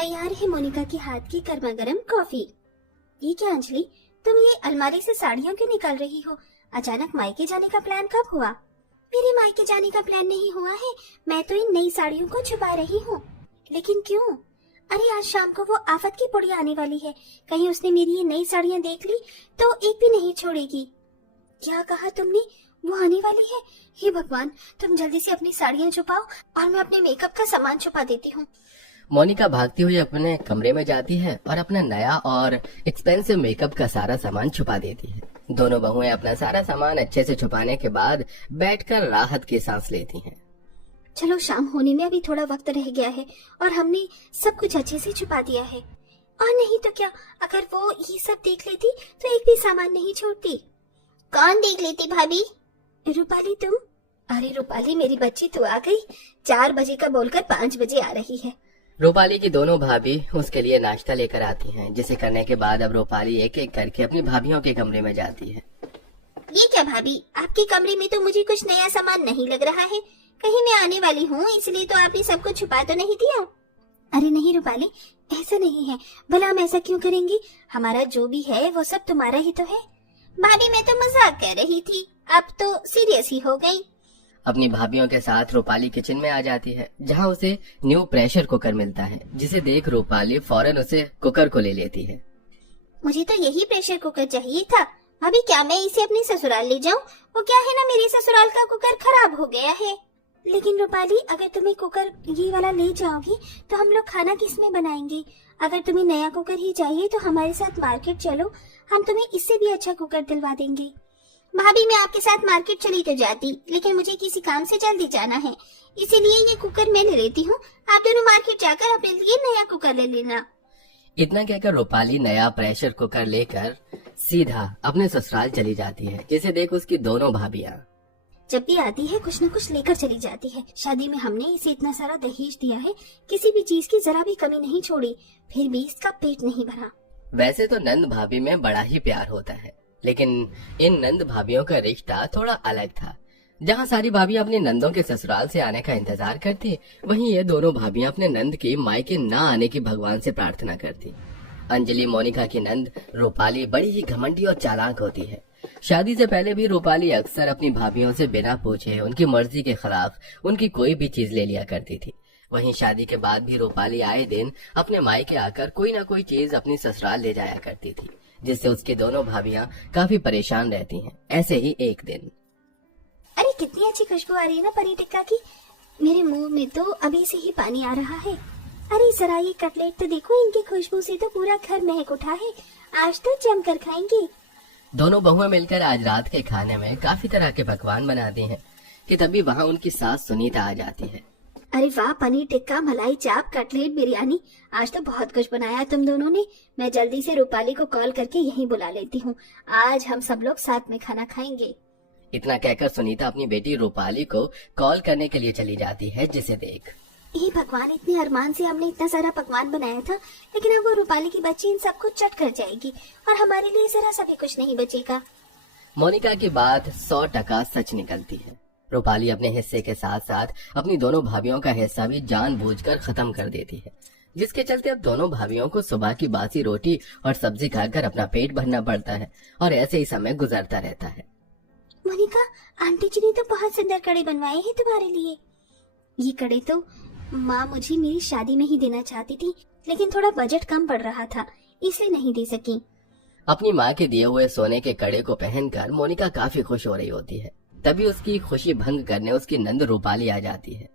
तैयार है मोनिका के हाथ की गर्मा गर्म कॉफी। ये क्या अंजलि, तुम ये अलमारी से साड़ियाँ क्यों निकाल रही हो? अचानक मायके जाने का प्लान कब हुआ? मेरे मायके जाने का प्लान नहीं हुआ है, मैं तो इन नई साड़ियों को छुपा रही हूँ। लेकिन क्यों? अरे आज शाम को वो आफत की पुड़िया आने वाली है, कहीं उसने मेरी ये नई साड़ियाँ देख ली तो एक भी नहीं छोड़ेगी। क्या कहा तुमने? वो आने वाली है? हे भगवान, तुम जल्दी से अपनी साड़ियाँ छुपाओ और मैं अपने मेकअप का सामान छुपा देती हूँ। मोनिका भागती हुई अपने कमरे में जाती है और अपना नया और एक्सपेंसिव मेकअप का सारा सामान छुपा देती है। दोनों बहुएं अपना सारा सामान अच्छे से छुपाने के बाद बैठकर राहत की सांस लेती हैं। चलो, शाम होने में अभी थोड़ा वक्त रह गया है और हमने सब कुछ अच्छे से छुपा दिया है। और नहीं तो क्या, अगर वो ये सब देख लेती तो एक भी सामान नहीं छोड़ती। कौन देख लेती भाभी? रूपाली तुम? अरे रूपाली, मेरी बच्ची तो आ गई। 4 बजे का बोलकर 5 बजे आ रही है। रूपाली की दोनों भाभी उसके लिए नाश्ता लेकर आती हैं, जिसे करने के बाद अब रूपाली एक एक करके अपनी भाभियों के कमरे में जाती है। ये क्या भाभी, आपके कमरे में तो मुझे कुछ नया सामान नहीं लग रहा है। कहीं मैं आने वाली हूँ इसलिए तो आपने सब कुछ छुपा तो नहीं दिया? अरे नहीं रूपाली, ऐसा नहीं है। भला हम ऐसा क्यों करेंगे? हमारा जो भी है वो सब तुम्हारा ही तो है। भाभी मैं तो मजाक कर रही थी, अब तो सीरियस ही हो गई। अपनी भाभियों के साथ रूपाली किचन में आ जाती है, जहाँ उसे न्यू प्रेशर कुकर मिलता है, जिसे देख रूपाली फौरन उसे कुकर को ले लेती है। मुझे तो यही प्रेशर कुकर चाहिए था। अभी क्या मैं इसे अपने ससुराल ले जाऊं? वो क्या है ना, मेरे ससुराल का कुकर खराब हो गया है। लेकिन रूपाली, अगर तुम्हें कुकर ये वाला ले जाओगी तो हम लोग खाना किस में बनाएंगे? अगर तुम्हें नया कुकर ही चाहिए तो हमारे साथ मार्केट चलो, हम तुम्हें इससे भी अच्छा कुकर दिलवा देंगे। भाभी मैं आपके साथ मार्केट चली तो जाती, लेकिन मुझे किसी काम से जल्दी जाना है, इसीलिए ये कुकर मैं ले लेती हूँ। आप दोनों मार्केट जाकर अपने लिए नया कुकर ले लेना। इतना कहकर रूपाली नया प्रेशर कुकर लेकर सीधा अपने ससुराल चली जाती है, जिसे देख उसकी दोनों भाभियां जब भी आती है कुछ न कुछ लेकर चली जाती है। शादी में हमने इसे इतना सारा दहेज दिया है, किसी भी चीज की जरा भी कमी नहीं छोड़ी, फिर भी इसका पेट नहीं भरा। वैसे तो नंद भाभी में बड़ा ही प्यार होता है, लेकिन इन नंद भाभियों का रिश्ता थोड़ा अलग था। जहाँ सारी भाभियां अपने नंदों के ससुराल से आने का इंतजार करती, वहीं ये दोनों भाभियां अपने नंद के मायके ना आने की भगवान से प्रार्थना करती। अंजलि मोनिका की नंद रूपाली बड़ी ही घमंडी और चालाक होती है। शादी से पहले भी रूपाली अक्सर अपनी भाभियों से बिना पूछे उनकी मर्जी के खिलाफ उनकी कोई भी चीज ले लिया करती थी। वहीं शादी के बाद भी रूपाली आए दिन अपने मायके आकर कोई ना कोई चीज अपनी ससुराल ले जाया करती थी, जिससे उसकी दोनों भाभियां काफी परेशान रहती हैं। ऐसे ही एक दिन, अरे कितनी अच्छी खुशबू आ रही है ना पनीर टिक्का की, मेरे मुंह में तो अभी से ही पानी आ रहा है। अरे जरा ये कटलेट तो देखो, इनकी खुशबू से तो पूरा घर महक उठा है। आज तो जमकर खाएंगे। दोनों बहुएं मिलकर आज रात के खाने में काफी तरह के पकवान बनाती हैं कि तभी वहाँ उनकी सास सुनीता आ जाती है। अरे वाह, पनीर टिक्का, मलाई चाप, कटलेट, बिरयानी, आज तो बहुत कुछ बनाया तुम दोनों ने। मैं जल्दी से रूपाली को कॉल करके यहीं बुला लेती हूँ, आज हम सब लोग साथ में खाना खाएंगे। इतना कहकर सुनीता अपनी बेटी रूपाली को कॉल करने के लिए चली जाती है, जिसे देख हे भगवान, इतने अरमान से हमने इतना सारा पकवान बनाया था, लेकिन अब वो रूपाली की बच्ची इन सबको चट कर जाएगी और हमारे लिए जरा सा भी कुछ नहीं बचेगा। मोनिका की बात 100% सच निकलती है। रूपाली अपने हिस्से के साथ साथ अपनी दोनों भाभियों का हिस्सा भी जानबूझकर खत्म कर देती है, जिसके चलते अब दोनों भाभियों को सुबह की बासी रोटी और सब्जी खाकर अपना पेट भरना पड़ता है और ऐसे ही समय गुजरता रहता है। मोनिका, आंटी जी ने तो बहुत सुंदर कड़े बनवाए हैं तुम्हारे लिए। ये कड़े तो माँ मुझे मेरी शादी में ही देना चाहती थी, लेकिन थोड़ा बजट कम पड़ रहा था, इसलिए नहीं दे सकी। अपनी माँ के दिए हुए सोने के कड़े को पहनकर मोनिका काफी खुश हो रही होती है। तभी उसकी खुशी भंग करने उसकी नंद रूपाली आ जाती है।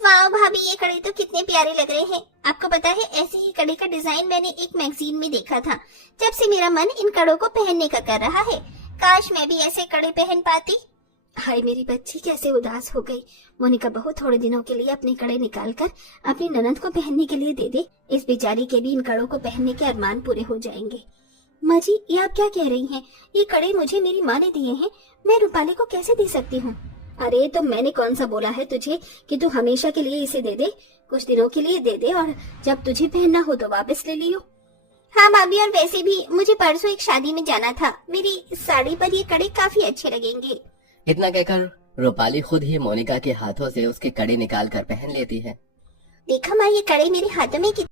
वाह भाभी, ये कड़े तो कितने प्यारे लग रहे हैं। आपको पता है, ऐसे ही कड़े का डिजाइन मैंने एक मैगजीन में देखा था। जब से मेरा मन इन कड़ों को पहनने का कर रहा है। काश मैं भी ऐसे कड़े पहन पाती। हाय मेरी बच्ची कैसे उदास हो गई। मोनिका बहू, थोड़े दिनों के लिए अपने कड़े निकालकर अपनी ननद को पहनने के लिए दे दे, इस बेचारी के भी इन कड़ों को पहनने के अरमान पूरे हो जाएंगे। माँ जी, ये आप क्या कह रही हैं? ये कड़े मुझे मेरी माँ ने दिए हैं, मैं रूपाली को कैसे दे सकती हूँ? अरे तो मैंने कौन सा बोला है तुझे कि तू हमेशा के लिए इसे दे दे? कुछ दिनों के लिए दे दे और जब तुझे पहनना हो तो वापस ले लियो। हाँ भाभी, और वैसे भी मुझे परसों एक शादी में जाना था, मेरी साड़ी पर ये कड़े काफी अच्छे लगेंगे। इतना कहकर रूपाली खुद ही मोनिका के हाथों से उसके कड़े निकाल कर पहन लेती है। देखा माँ, ये कड़े मेरे हाथों में